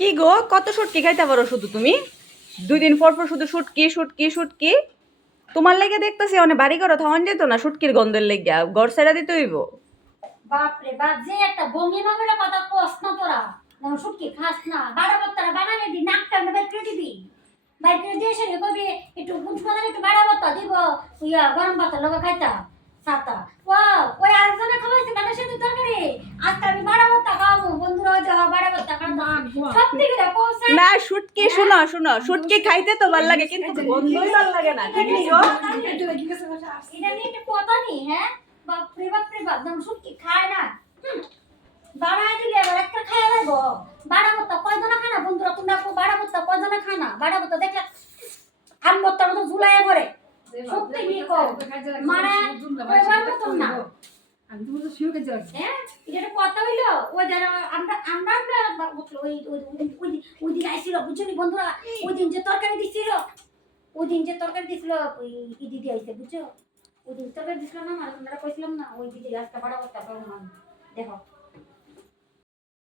কি গো, কত শুটকি খাইতে পারো শুধু তুমি? 2 দিন পর পর শুধু শুটকি শুটকি শুটকি। তোমার লেগে দেখতেছি অনেক বাড়ি ঘর থাওয়ান যেত না, শুটকির গন্ধের লেগে ঘর ছেড়া দিতে হইব। বাপ রে বাপ, যে একটা বমি মামের কথা কস না তোরা। যেমন শুটকি খাস না, বারো বত্তারা বানানে দি, নাকটা বের করে দিবি। বাইর করে দিয়ে এসে কবি একটু বুঝবাদের একটু বাড়া বত্তা দিব, ইয়া গরম ভাতের লগে খাইতা সাতা। ওই আরেকজনে খাওয়াইছে কাটার সাথে তরকারি। আজকে আমি বাড়া বত্তা খাওয়াবো, বন্ধুরা ওই যে বাড়া বত্তা খাওয়া সত্যি করে কৌশা। না শুটকি, শুনো শুনো, শুটকি খাইতে তো ভাল লাগে কিন্তু গন্ধই ভাল লাগে না, ঠিক নি গো? এটা নিয়ে একটা কথা নেই, হ্যাঁ? বাপ রে বাপ, যেমন শুটকি খায় না। বাড়াই দিলে এবার একটা খায় লাগবো। বাড়া ভর্তা কয়জনা খানা বন্ধুরা, তোমরা বাড়া ভর্তা কয়জনা খানা? বাড়া ভর্তা দেখলে আম ভর্তার মতো ঝুলাইয়া পড়ে। সত্যি কি কও, মানে কইবার মতন না। আমি তো শুরু করে যাচ্ছি। হ্যাঁ, এটা কথা হইলো। ওই যারা আমরা আমরা আমরা ওই ওই ওই ওই দিন আইছিল বুঝলি বন্ধুরা, ওই দিন যে তরকারি দিছিল, ওই দিন যে তরকারি দিছিল ওই দিদি আইছে বুঝছো। ওই দিন তরকারি দিছিল না, মানে তোমরা কইছিলাম না ওই দিদি আজকে বাড়া ভর্তা করো। দেখো